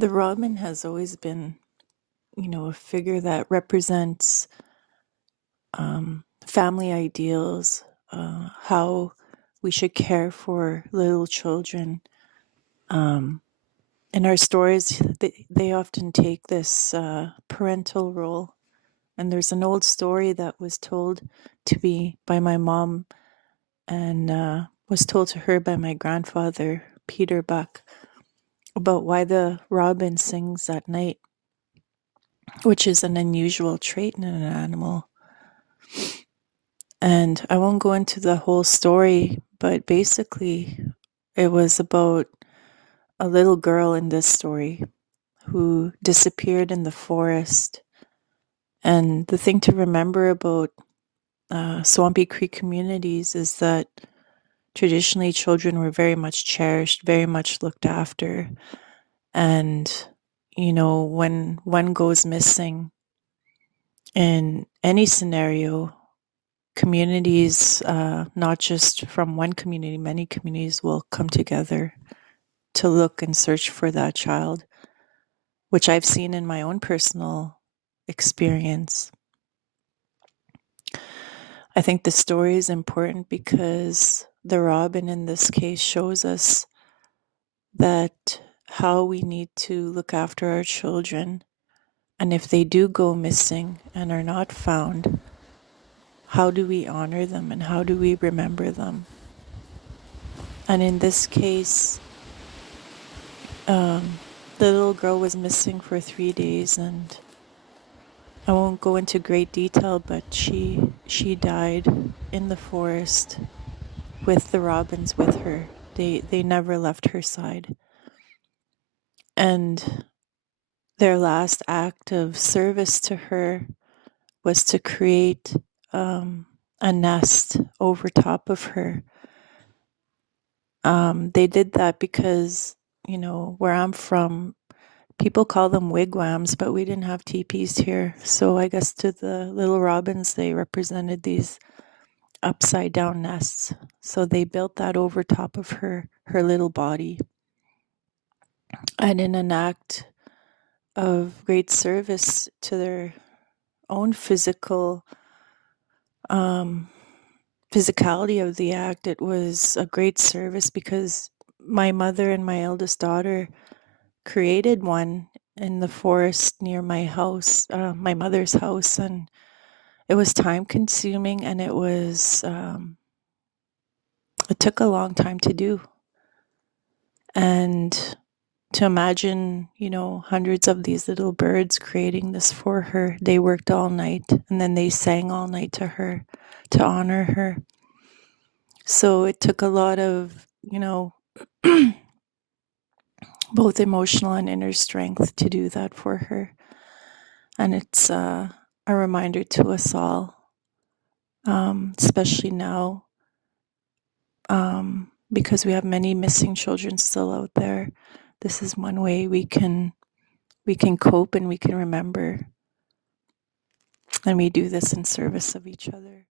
The robin has always been, a figure that represents family ideals, how we should care for little children. Um, in our stories, they often take this parental role. And there's an old story that was told to me by my mom and was told to her by my grandfather, Peter Buck, about why the robin sings at night, which is an unusual trait in an animal. And I won't go into the whole story, but basically, it was about a little girl in this story who disappeared in the forest. And the thing to remember about Swampy Creek communities is that traditionally children were very much cherished, very much looked after. And, when one goes missing in any scenario, communities, not just from one community, many communities will come together to look and search for that child, which I've seen in my own personal experience. I think the story is important because the robin in this case shows us that how we need to look after our children. And if they do go missing and are not found, how do we honor them and how do we remember them? And in this case, the little girl was missing for 3 days, and I won't go into great detail, but she died in the forest with the robins with her. They never left her side. And their last act of service to her was to create a nest over top of her. They did that because, where I'm from, people call them wigwams, but we didn't have teepees here. So I guess to the little robins, they represented these upside down nests. So they built that over top of her little body. And in an act of great service to their own physicality of the act, it was a great service because my mother and my eldest daughter created one in the forest near my house, my mother's house, and it was time consuming, and it took a long time to do. And to imagine, hundreds of these little birds creating this for her, they worked all night and then they sang all night to her to honor her. So it took a lot of, both emotional and inner strength to do that for her. And it's a reminder to us all, especially now, because we have many missing children still out there. This is one way we can cope and we can remember, and we do this in service of each other.